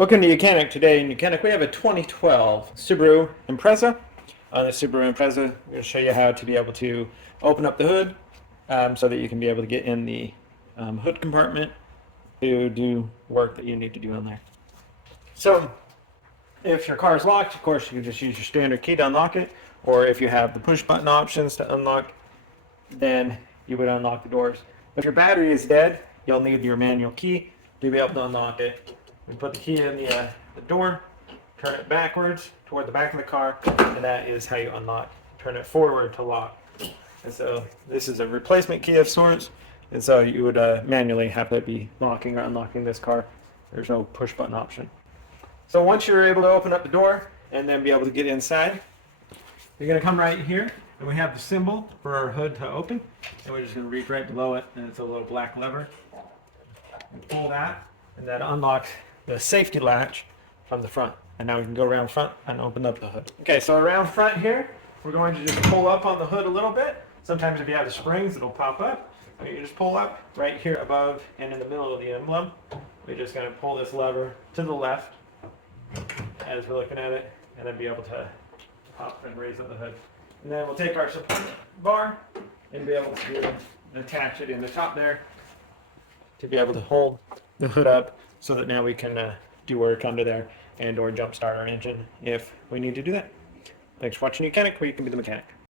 Welcome to YOUCANIC. Today in YOUCANIC we have a 2012 Subaru Impreza. On the Subaru Impreza, I'm going to show you how to be able to open up the hood so that you can be able to get in the hood compartment to do work that you need to do in there. So if your car is locked, of course you can just use your standard key to unlock it, or if you have the push button options to unlock, then you would unlock the doors. If your battery is dead, you'll need your manual key to be able to unlock it. You put the key in the door, turn it backwards toward the back of the car, and that is how you unlock. Turn it forward to lock. And so this is a replacement key of sorts, and so you would manually have to be locking or unlocking this car. There's no push button option. So once you're able to open up the door and then be able to get inside, you're going to come right here, and we have the symbol for our hood to open, and we're just going to reach right below it, and it's a little black lever. You pull that, and that unlocks the safety latch from the front. And now we can go around front and open up the hood. Okay, so around front here, we're going to just pull up on the hood a little bit. Sometimes if you have the springs, it'll pop up. You just pull up right here above and in the middle of the emblem. We're just going to pull this lever to the left as we're looking at it, and then be able to pop and raise up the hood. And then we'll take our support bar and be able to attach it in the top there to be able to hold the hood up so that now we can do work under there and or jump start our engine if we need to do that. Thanks for watching YOUCANIC, where you can be the mechanic.